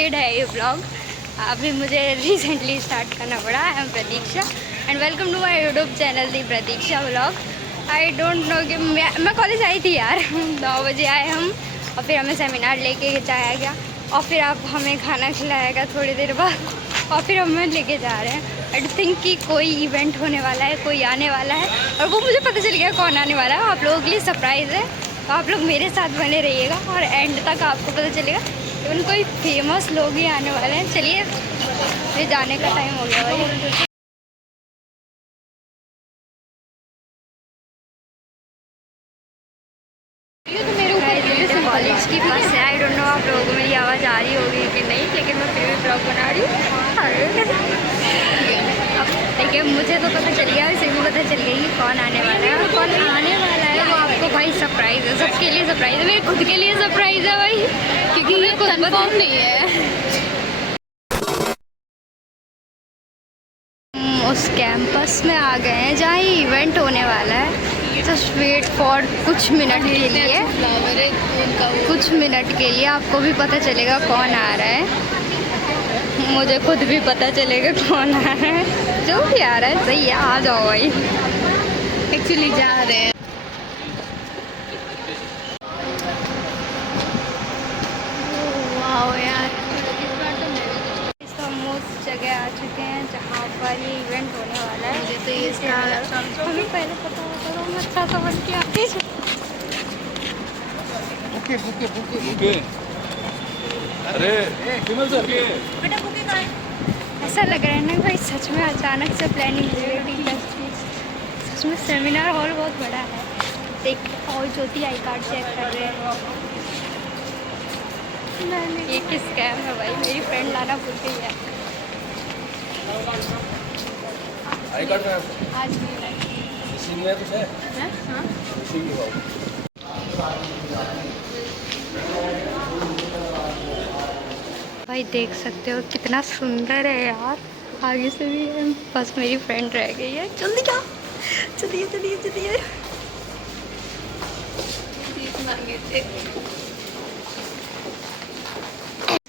Updated है ये blog. अभी मुझे रिसेंटली स्टार्ट करना पड़ा। I am Pratiksha and welcome to my YouTube channel the Pratiksha blog. I don't know कि मैं कॉलेज आई थी यार 9 बजे आए हम और फिर हमें सेमिनार लेके जाया गया और फिर आप हमें खाना खिलाएगा थोड़ी देर बाद और फिर हमें लेके जा रहे हैं। आई थिंक कि कोई इवेंट होने वाला है, कोई आने वाला है और वो मुझे पता चल गया कौन आने वाला है। आप लोगों के लिए सरप्राइज़ है तो आप लोग मेरे साथ बने रहिएगा और एंड तक आपको पता चलेगा। इवन कोई फेमस लोग ही आने वाले हैं। चलिए ये जाने का टाइम हो गया भाई। कॉलेज की बस है। आई डोंट नो आप लोगों को मेरी आवाज़ आ रही होगी कि नहीं, लेकिन मैं फिर भी ब्लॉग बना रही हूँ। अब देखिए मुझे तो पता चल गया, इसे भी पता चल गया कि कौन आने वाला है और कौन आने वाला है। वो आपको भाई सरप्राइज़ है, सबके लिए सरप्राइज़ है, मेरे खुद के लिए सरप्राइज़ है भाई, क्योंकि ये कन्फर्म नहीं है। उस कैंपस में आ गए हैं जहाँ ये इवेंट होने वाला है। जस्ट वेट फॉर कुछ मिनट के लिए, कुछ मिनट के लिए आपको भी पता चलेगा कौन आ रहा है। मुझे खुद भी पता चलेगा कौन आ रहा है। जो भी आ रहा है सही है, आ जाओ भाई। एक्चुअली जा रहे हैं जगह आ चुके हैं जहाँ पर ये इवेंट होने वाला है। मुझे तो ये हमें पहले पता होता तो हम अच्छा सा बन के आते। बुके अरे बेटा बुके कहाँ है? ऐसा लग रहा है ना भाई सच में अचानक से प्लानिंग हुई है। सच में सेमिनार हॉल बहुत बड़ा है। देख और ज्योति आई कार्ड चेक कर रहे हैं। ये किस स्कैम है भाई, मेरी फ्रेंड लाना भूल गई है। आई कार्ड में आज नहीं इसी में कुछ है? हाँ इसी में भाई देख सकते हो कितना सुंदर है यार। आगे से भी है, बस मेरी फ्रेंड रह गई है। जल्दी जाओ, चलिए चलिए चलिए।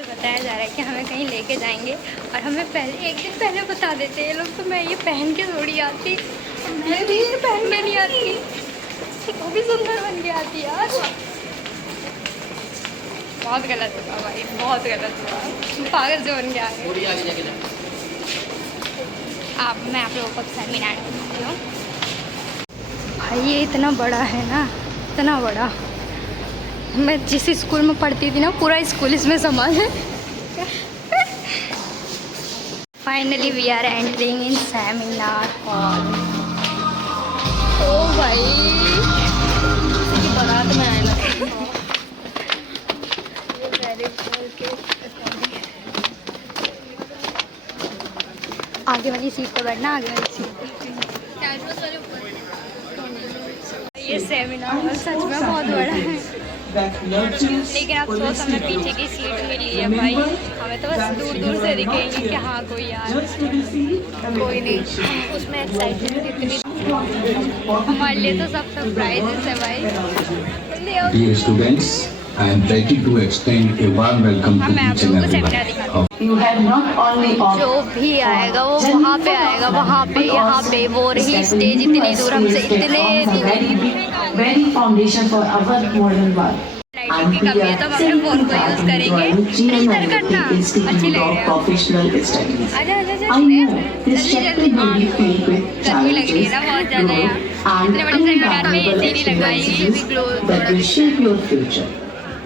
बताया जा रहा है कि हमें कहीं लेके जाएंगे और हमें पहले एक दिन पहले बता देते ये लोग। तो मैं ये पहन के थोड़ी आती, मैं भी ये पहन के नहीं आती। वो भी सुंदर बन के आती यार। बहुत गलत हुआ भाई, बहुत गलत हुआ। पागल जो बन के आ गए। मैं आप लोगों को सेमिनार दिखाती हूँ। भाई ये इतना बड़ा है ना, इतना बड़ा। मैं जिस स्कूल में पढ़ती थी ना पूरा स्कूल इसमें समा है। Finally we are entering in seminar hall. ओ भाई बारात में आए ना। आगे वाली सीट पे बैठना, आगे वाली सीट पे। ये सेमिनार हॉल सच में बहुत बड़ा है, लेकिन अफसोस हमें पीछे की सीट मिली है भाई। हमें तो बस दूर दूर से दिखेंगे कि हाँ कोई यार, कोई नहीं। उसमें एक्साइटमेंट इतनी, हमारे लिए तो सब सरप्राइजेस है भाई। Dear students, I am ready to extend a warm welcome to each and everyone. You have not only जो भी आएगा वो वहाँ पे आएगा, वहाँ पे, यहाँ पे, वो रही स्टेज इतनी दूर हमसे, इतने दूर। very foundation for our modern world. Lighting की कमी है तो हम अपने फोन को यूज करेंगे। इधर करना अच्छी लगेगा। Professional studies. आजा आजा आजा। I know this chapter will be filled with गर्मी लग रही है challenges, ना बहुत ज़्यादा यार। and इतने बड़े सेमिनार में unforgettable एसी नहीं लगाएगी, ये भी glow experiences that will shape your future.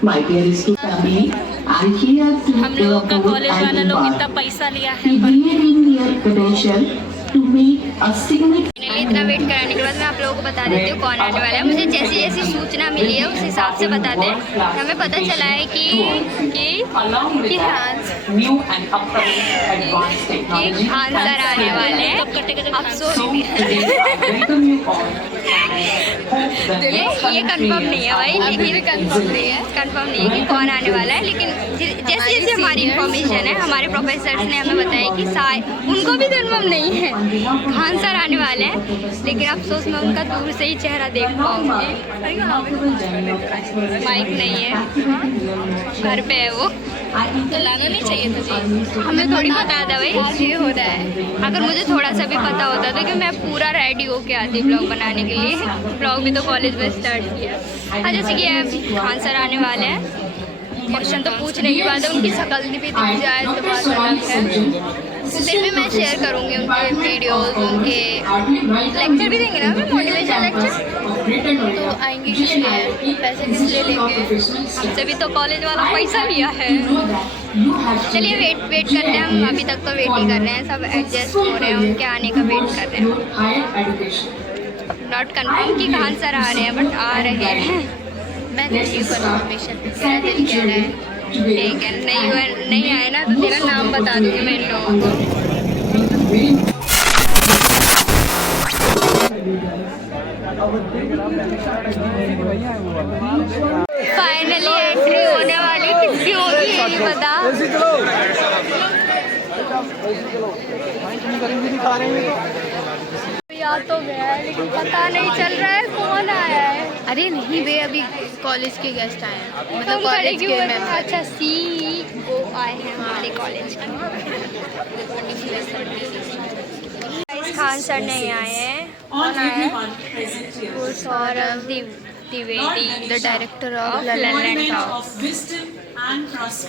My dear student family, I here to हम लोगों का कॉलेज वाला लोग इतना impart पैसा लिया है the believing their potential to make a significant. इतना वेट कराने के बाद मैं आप लोगों को बता देती हूँ कौन आने वाला है। मुझे जैसी जैसी सूचना मिली है उस हिसाब से बता दें। हमें पता चला है कि खान सर आने वाले हैं। अफसोस ये कंफर्म नहीं है भाई, लेकिन कंफर्म नहीं है कि कौन आने वाला है। लेकिन जैसे जैसे हमारी इंफॉर्मेशन है, हमारे प्रोफेसर्स ने हमें बताया कि उनको भी कंफर्म नहीं है। खान सर आने वाले हैं, लेकिन अफसोस मैं उनका दूर से ही चेहरा देख पाऊंगी। माइक नहीं है, घर पे है वो। तो लाना नहीं चाहिए था जी। हमें थोड़ी पता था भाई ये हो रहा है। अगर मुझे थोड़ा सा भी पता होता तो कि मैं पूरा रेडी होके आती ब्लॉग बनाने के लिए। ब्लॉग भी तो कॉलेज में स्टार्ट किया। हाँ, जैसे कि अभी खान सर आने वाले हैं, क्वेश्चन तो पूछने की बात है, उनकी शक्ल भी दिख जाए तो बात अलग है। फिर भी मैं शेयर करूँगी उनके वीडियोस, उनके लेक्चर भी देंगे ना हमें, मोटिवेशन लेक्चर तो आएंगे किसलिए, पैसे किसलिए लेंगे, हमसे भी तो कॉलेज वाला पैसा लिया है। चलिए वेट करते हैं हम, अभी तक तो वेट ही कर रहे हैं, सब एडजस्ट हो रहे हैं, उनके आने का वेट कर रहे हैं। नॉट कन्फर्म कि खान सर आ रहे हैं बट आ रहे हैं। मैं देखी कन्फर्मेशन मेरा दिल कह रहा है ठीक है, नहीं आए ना तो तेरा नाम बता दूंगी मैं इन लोगों को। फाइनली एंट्री होने वाली, किसकी होगी ये नहीं पता। याद तो गया है लेकिन पता नहीं चल रहा है कौन आया है। अरे नहीं वे अभी कॉलेज के गेस्ट आए हैं, मतलब कॉलेज के मेंबर। अच्छा CEO आए हैं हमारे कॉलेज के। खान सर नहीं आए हैं, कौन आया है? वो Saurabh Dwivedi, the director of land house.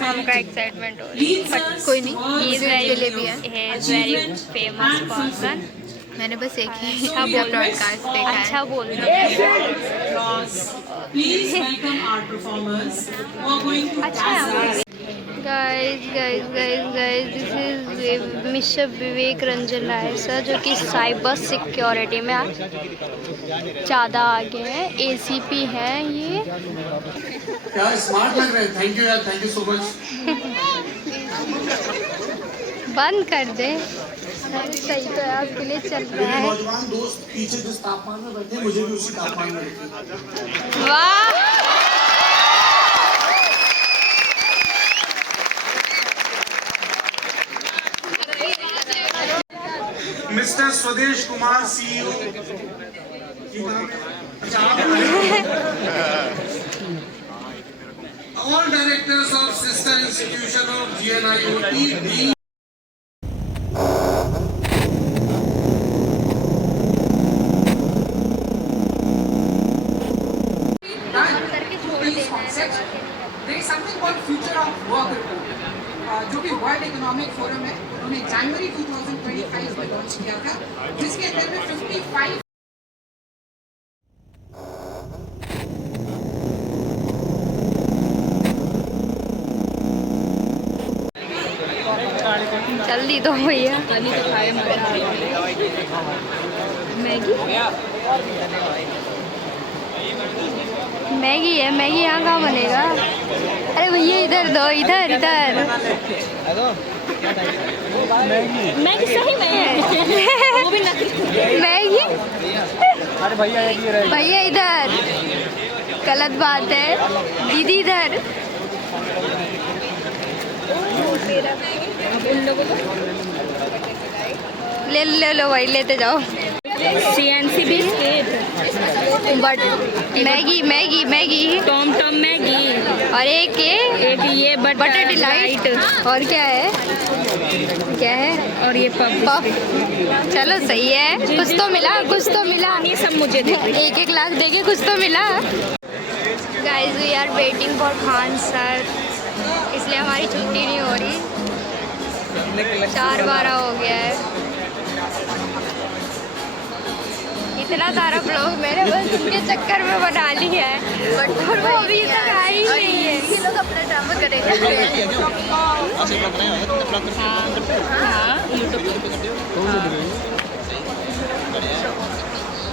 हमका एक्साइटमेंट हो रही है बट कोई नहीं, he is very famous person. मैंने बस एक ही अच्छा बोल ब्रॉडकास्ट देखा है। अच्छा बोल Please welcome our performers who are going to अच्छा guys this is mister Vivek Ranjan Rai sir, जो कि साइबर सिक्योरिटी में ज़्यादा आगे हैं, ACP हैं ये। क्या स्मार्ट लग रहे हैं। थैंक यू यार, थैंक यू सो मच। बंद कर दे, सही तो है आपके लिए चल रहा है। नौजवान दोस्त पीछे जिस तापमान में बैठे, मुझे भी उसी तापमान में रखिए। वाह, मिस्टर स्वदेश Kumar CEO। All directors of sister institution of GNIOT there is something called future of work report, जो कि वर्ल्ड इकोनॉमिक फोरम है, उन्होंने जनवरी 2025 में लॉन्च किया था, जिसके अंदर में 55 जल्दी दो भैया। मैगी है, मैगी यहाँ कहाँ बनेगा? अरे भैया इधर दो, इधर इधर मैगी सही में है वो भी नकली मैगी। अरे भैया इधर, गलत बात है। दीदी इधर, ले लो भाई, लेते जाओ। CNC biscuit, but Maggi Tom Maggi, और एक ये बटर डिलाइट, और क्या है और ये पफ। चलो सही है, कुछ तो मिला। ये सब मुझे दे। 1-1 लाख देके कुछ तो मिला। Guys we are waiting for Khan sir, इसलिए हमारी छुट्टी नहीं हो रही। 4:12 हो गया है। इतना सारा ब्लॉग मैंने बस उनके चक्कर में बना लिया है, बट वो अभी तक आई ही नहीं है। ये लोग अपना ड्रामा करेंगे।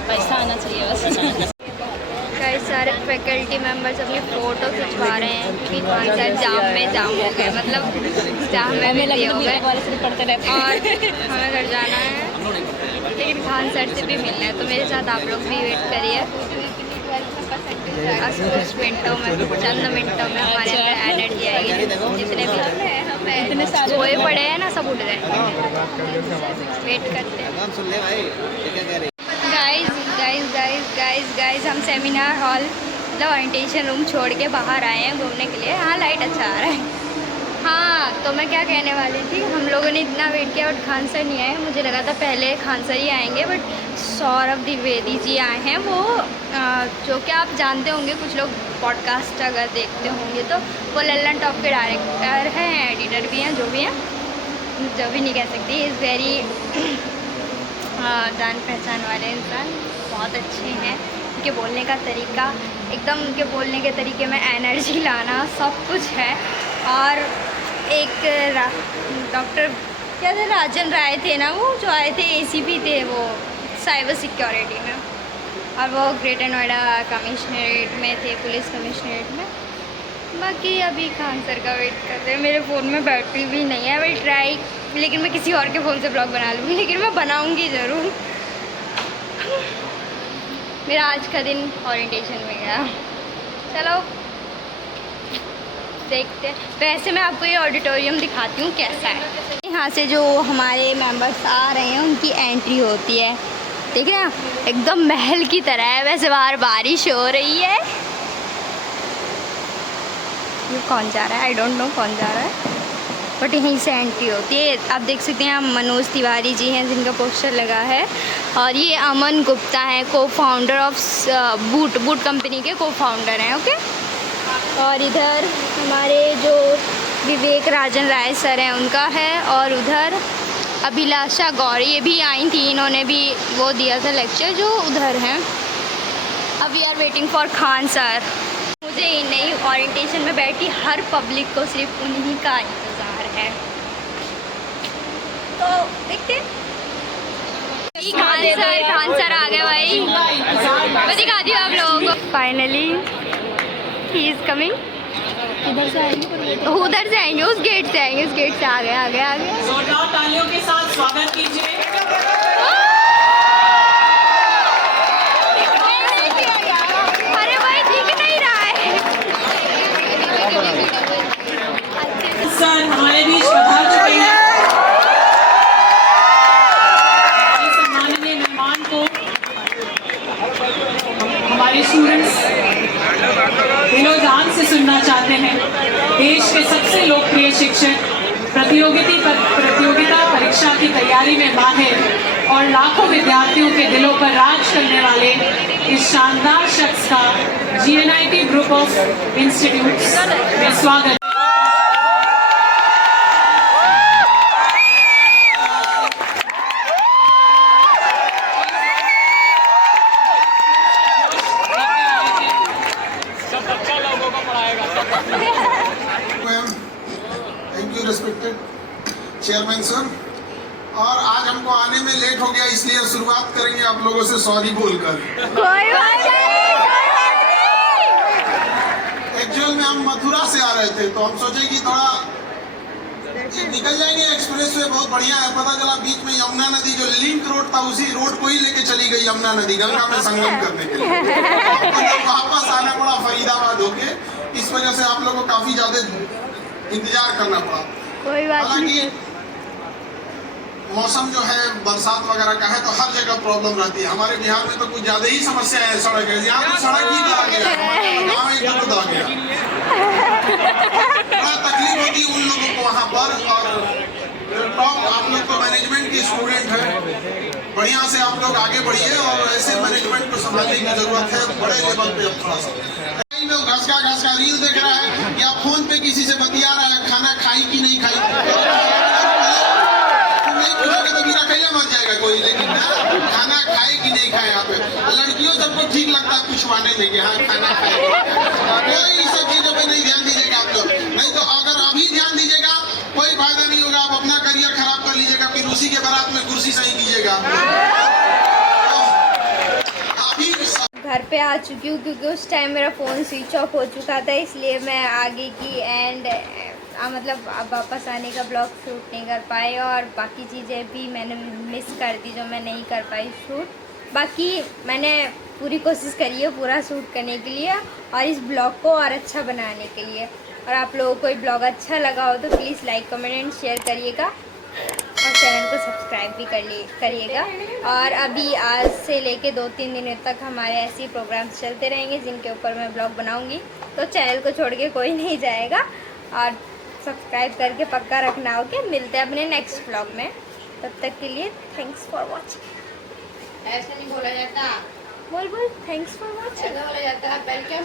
पैसा आना चाहिए बस। कई सारे फैकल्टी मेंबर्स अपनी फ़ोटो खिंचवा रहे हैं क्योंकि खान सर जाम हो गए, मतलब जाम में बिजी हो गए पढ़ते रहते और हमें घर जाना है, लेकिन खान सर से भी मिलना है, तो मेरे साथ आप लोग भी वेट करिए। कुछ मिनटों में, चंद मिनटों में हमारे अंदर एनर्जी आएगी। जितने भी इतने सारे सोए पड़े हैं ना, सब उठ जाएंगे। वेट करते हैं। गाइस हम सेमिनार हॉल मतलब ओरिएंटेशन रूम छोड़ के बाहर आए हैं घूमने के लिए। हाँ लाइट अच्छा आ रहा है, हाँ, तो मैं क्या कहने वाली थी, हम लोगों ने इतना वेट किया बट खान सर नहीं आए। मुझे लगा था पहले खान सर ही आएंगे, बट सौरभ द्विवेदी जी आए हैं। वो जो कि आप जानते होंगे, कुछ लोग पॉडकास्ट अगर देखते होंगे तो वो लल्लन टॉप के डायरेक्टर हैं, एडिटर भी हैं, जो भी हैं, जो भी नहीं कह सकती। इज़ वेरी जान पहचान वाले इंसान, बहुत अच्छे हैं। उनके बोलने का तरीका एकदम, उनके बोलने के तरीके में एनर्जी लाना सब कुछ है। और एक डॉक्टर क्या थे, राजन राय थे ना, वो जो आए थे, एसीपी थे वो साइबर सिक्योरिटी में, और वो ग्रेटर नोएडा कमिश्नरेट में थे, पुलिस कमिश्नरेट में। बाकी अभी खान सर का वेट कर रहे हैं। मेरे फ़ोन में बैटरी भी नहीं है, मैं ट्राई, लेकिन मैं किसी और के फ़ोन से ब्लॉग बना लूँगी, लेकिन मैं बनाऊँगी ज़रूर। मेरा आज का दिन ओरिएंटेशन में गया। चलो देखते हैं। वैसे मैं आपको ये ऑडिटोरियम दिखाती हूँ कैसा है। यहाँ से जो हमारे मेंबर्स आ रहे हैं उनकी एंट्री होती है, ठीक है ना, एकदम महल की तरह है। वैसे बाहर बारिश हो रही है। ये कौन जा रहा है, आई डोंट नो कौन जा रहा है, बट यहीं से एंट्री होती है। आप देख सकते हैं, मनोज तिवारी जी हैं जिनका पोस्टर लगा है, और ये अमन गुप्ता हैं, को फाउंडर ऑफ बूट कंपनी के को फाउंडर हैं। ओके, और इधर हमारे जो विवेक राजन राय सर हैं उनका है, और उधर अभिलाषा गौरी, ये भी आई थी, इन्होंने भी वो दिया था लेक्चर, जो उधर हैं। अब we are waiting for Khan sir. मुझे ही नहीं, ओरिएंटेशन में बैठी हर पब्लिक को सिर्फ उन्हीं का इंतज़ार है। तो देखते हैं। खान सर आ गए भाई, मैं दिखाती हूँ आप लोगों को। Finally he is coming. उधर से आएंगे, उस गेट से आएंगे, उस गेट से। आ गए। जोरदार तालियों के साथ स्वागत कीजिए। अरे भाई दिख नहीं रहा है। सर हमारे बीच पधार चुके हैं। इस सम्माननीय मेहमान को हमारे स्टूडेंट्स दिलो जान से सुनना चाहते हैं। देश के सबसे लोकप्रिय शिक्षक, प्रतियोगिता परीक्षा की तैयारी में माहिर और लाखों विद्यार्थियों के दिलों पर राज करने वाले इस शानदार शख्स का GNIT ग्रुप ऑफ इंस्टीट्यूट्स में स्वागत। Thank you respected chairman sir. और आज हमको आने में लेट हो गया, इसलिए शुरुआत करेंगे आप लोगों से सॉरी बोलकर। कोई बात नहीं। एक्चुअल में हम मथुरा से आ रहे थे, तो हम सोचे कि थोड़ा निकल जाएंगे। एक्सप्रेस वे बहुत बढ़िया है। पता चला बीच में यमुना नदी, जो लिंक रोड था, उसी रोड को ही लेके चली गई यमुना नदी, गंगा में संगम करने के लिए। वापस आना पड़ा फरीदाबाद होके। इस वजह से आप लोगों को काफी ज्यादा इंतजार करना पड़ा। कोई बात नहीं। हालांकि मौसम जो है बरसात वगैरह का है, तो हर जगह प्रॉब्लम रहती है। हमारे बिहार में तो कुछ ज्यादा ही समस्या है सड़क है। यहाँ तो सड़क ही दबा गया, गाँव एकदम दबा गया। बड़ा तकलीफ होती है उन लोगों को वहाँ पर। और टॉप आप लोग तो मैनेजमेंट के स्टूडेंट हैं, बढ़िया से आप लोग आगे बढ़िए, और ऐसे मैनेजमेंट को संभालने की जरूरत है बड़े लेवल पे। अब थोड़ा सा घस का रील देख रहा है या फोन पे किसी से बतिया रहा है, खाना खाई कि नहीं खाई, तुम नहीं पूछोगे तो मेरा कहीं मर जाएगा कोई। लेकिन ना, खाना खाए कि नहीं खाए। यहाँ पे लड़कियों सबको ठीक लगता है पूछवाने देंगे, हाँ खाना खाए। कोई सब चीजों पे नहीं ध्यान दीजिएगा आप लोग, नहीं तो अगर अभी ध्यान दीजिएगा कोई फायदा नहीं होगा। आप अपना करियर खराब कर लीजिएगा, फिर उसी के बारात में कुर्सी सही कीजिएगा। घर पे आ चुकी हूँ क्योंकि उस टाइम मेरा फ़ोन स्विच ऑफ हो चुका था, इसलिए मैं आगे की एंड मतलब अब वापस आने का ब्लॉग शूट नहीं कर पाए, और बाकी चीज़ें भी मैंने मिस कर दी जो मैं नहीं कर पाई शूट। बाकी मैंने पूरी कोशिश करी है पूरा शूट करने के लिए और इस ब्लॉग को और अच्छा बनाने के लिए। और आप लोगों को ये ब्लॉग अच्छा लगा हो तो please like comment and share करिएगा, और चैनल को सब्सक्राइब भी करिएगा। और अभी आज से लेके 2-3 दिनों तक हमारे ऐसे प्रोग्राम्स चलते रहेंगे जिनके ऊपर मैं ब्लॉग बनाऊंगी, तो चैनल को छोड़ के कोई नहीं जाएगा। और सब्सक्राइब करके पक्का रखना। ओके, मिलते हैं अपने नेक्स्ट व्लॉग में, तब तक के लिए थैंक्स फॉर वॉचिंग। ऐसे नहीं बोला जाता, बोल बोल, थैंक्स फॉर वॉचिंग ऐसा बोला जाता है वेलकम।